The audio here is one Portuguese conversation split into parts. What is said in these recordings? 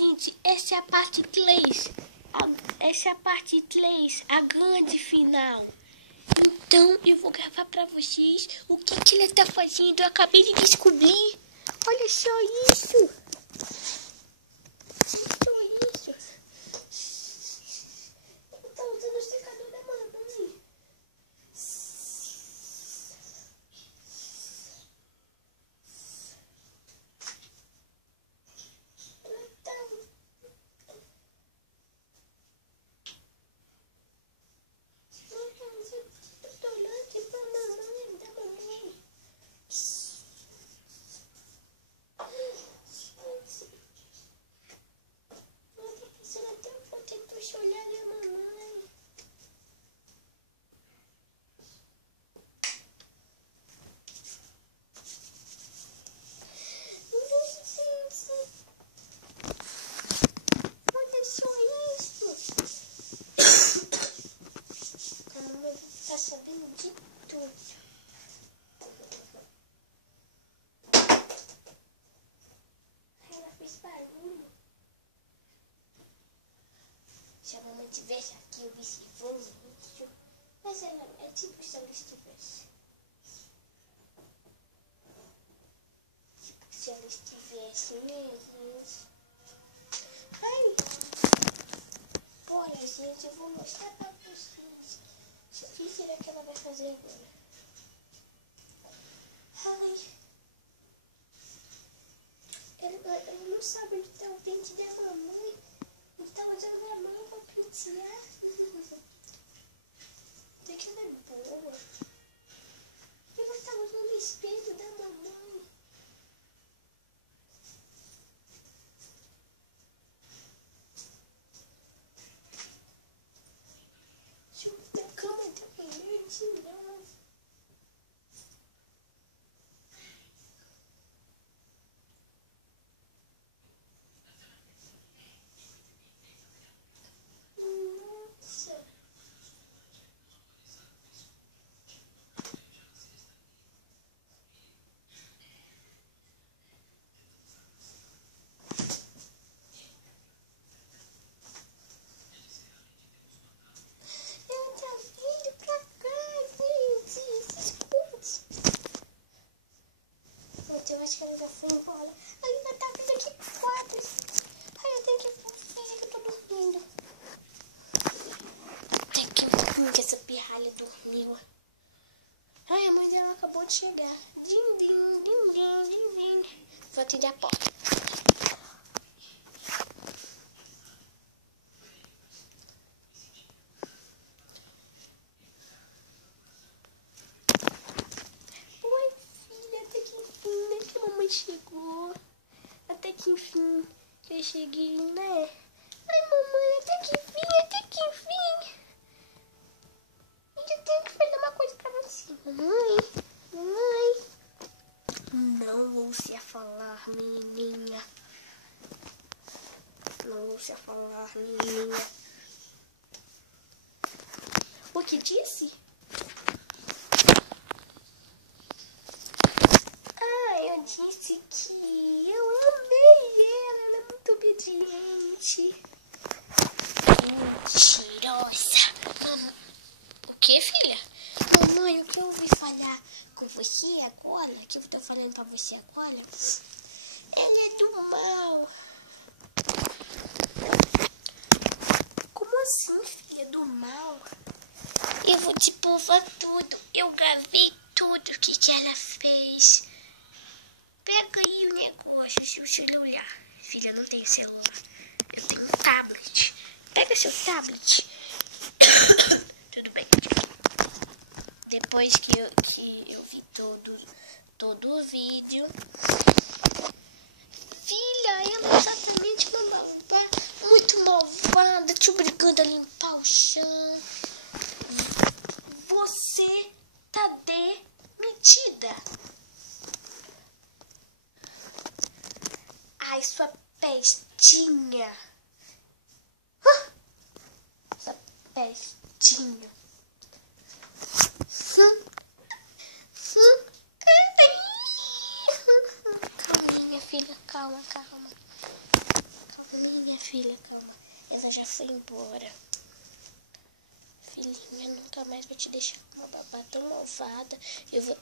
gente, essa é a parte 3. Essa é a parte 3, a grande final. Então, eu vou gravar pra vocês o que ele tá fazendo. Eu acabei de descobrir. Olha só isso. Ele tá usando o secador da mamãe. Tá sabendo de tudo. Ela fez barulho. Se a mamãe tivesse aqui, eu visse voando. Mas ela é tipo se ela estivesse. Se ela estivesse mesmo. Ai! Olha, gente, eu vou mostrar pra vocês. O que será que ela vai fazer agora? Ai! Ele não sabe onde tá o pente da mamãe. Ele tá usando a mão pra pentear. Até que ela é boa. Ele tá usando o espelho da mamãe. Chuta a cama da gente, não. Nossa. Ela tá vindo pra cá, gente. Escute. Eu acho que ela já foi embora. Ainda tá vindo aqui pro quarto. Ai, eu tenho que fingir que eu tô dormindo. Tem que fingir que essa pirralha dormiu. Ai, a mãe dela acabou de chegar. Din, din, din, din, din, din. Vou atender a porta. Oi, filha, até que enfim, né, que a mamãe chegou. Até que enfim, eu cheguei, né? Ai, mamãe, até que enfim, até que enfim. E eu tenho que fazer uma coisa pra você. Mamãe, mamãe. Não ouça a falar, menininha. Não ouça a falar, menininha. O que disse? Ah, eu disse que eu amei ela. Ela é muito obediente. Mentirosa. O que, filha? Mamãe, o que eu ouvi falar com você agora, que eu tô falando pra você agora, ela é do mal. Como assim, filha, do mal? Eu vou te provar tudo. Eu gravei tudo que ela fez. Pega aí o negócio, seu celular. Filha, não tenho celular. Eu tenho um tablet. Pega seu tablet. Tudo bem. Depois que eu vi todo o vídeo. Filha, ela é exatamente uma malvada. Muito malvada. Te obrigando a limpar o chão. Você tá demitida. Ai, sua pestinha. Sua pestinha. Calma, minha filha. Calma. Calma, filha, calma. Ela já foi embora. Filhinha, nunca mais vou te deixar com uma babá tão malvada. Eu vou...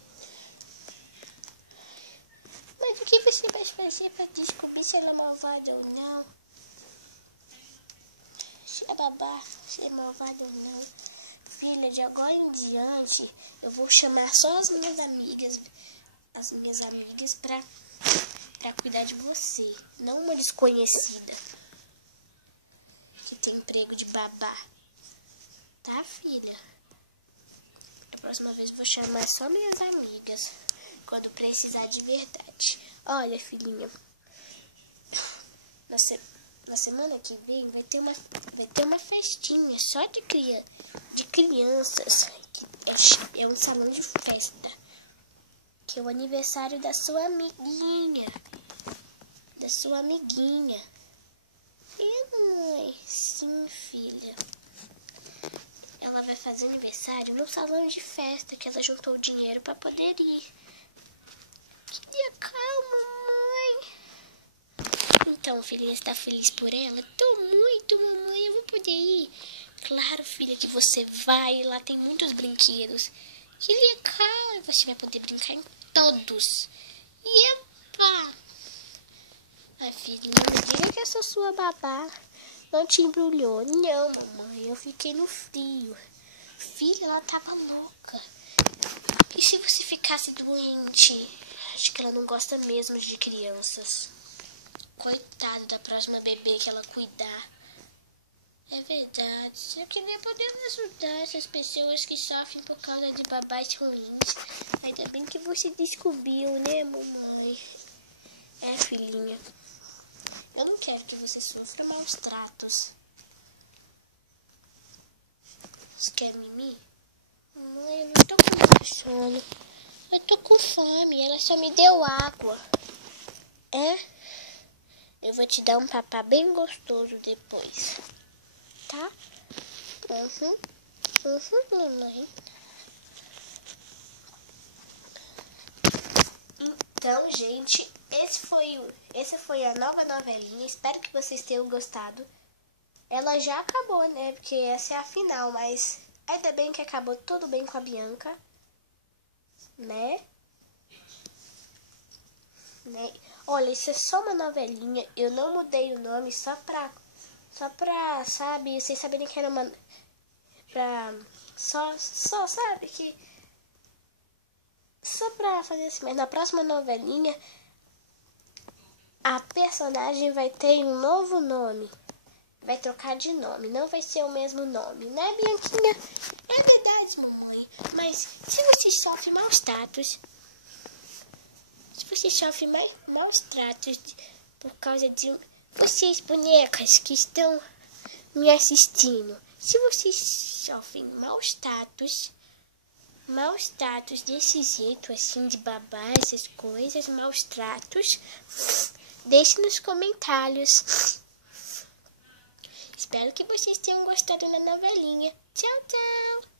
Mas o que você vai fazer pra descobrir se ela é malvada ou não? Se a babá se é malvada ou não? Filha, de agora em diante, eu vou chamar só as minhas amigas pra cuidar de você. Não uma desconhecida que tem emprego de babá. Tá, filha? Da próxima vez eu vou chamar só minhas amigas quando precisar de verdade. Olha, filhinha, na semana que vem vai ter uma festinha só de crianças. É um salão de festa, que é o aniversário da sua amiguinha. Mãe? Sim, filha. Ela vai fazer aniversário no salão de festa que ela juntou o dinheiro para poder ir. Que dia calma, mãe. Então, filha, você tá feliz por ela? Tô muito, mamãe. Eu vou poder ir? Claro, filha, que você vai. Lá tem muitos brinquedos. Que legal. Você vai poder brincar em todos. Epa! Ai, filhinha, não diga que eu sou sua babá. Não te embrulhou? Não, mamãe. Eu fiquei no frio. Filha, ela tava louca. E se você ficasse doente? Acho que ela não gosta mesmo de crianças. Coitado da próxima bebê que ela cuidar. É verdade. Eu queria poder ajudar essas pessoas que sofrem por causa de babás ruins. Ainda bem que você descobriu, né, mamãe? É, filhinha. Eu não quero que você sofra maus tratos. Você quer mimir? Mãe, eu não tô com muito sono. Eu tô com fome. Ela só me deu água. É? Eu vou te dar um papá bem gostoso depois. Tá? Mamãe. Então, gente, esse foi a nova novelinha. Espero que vocês tenham gostado. Ela já acabou, né? Porque essa é a final, mas ainda bem que acabou tudo bem com a Bianca, né? Olha, isso é só uma novelinha. Eu não mudei o nome só pra, sabe, vocês saberem que era uma... Só, sabe, que... Só pra fazer assim, mas na próxima novelinha, a personagem vai ter um novo nome. Vai trocar de nome, não vai ser o mesmo nome, né, Bianquinha? É verdade, mamãe. Mas se você sofre maus tratos... por causa de vocês, bonecas, que estão me assistindo. Se vocês sofrem maus tratos desse jeito, assim, de babá, essas coisas, maus tratos, deixe nos comentários. Espero que vocês tenham gostado da novelinha. Tchau, tchau!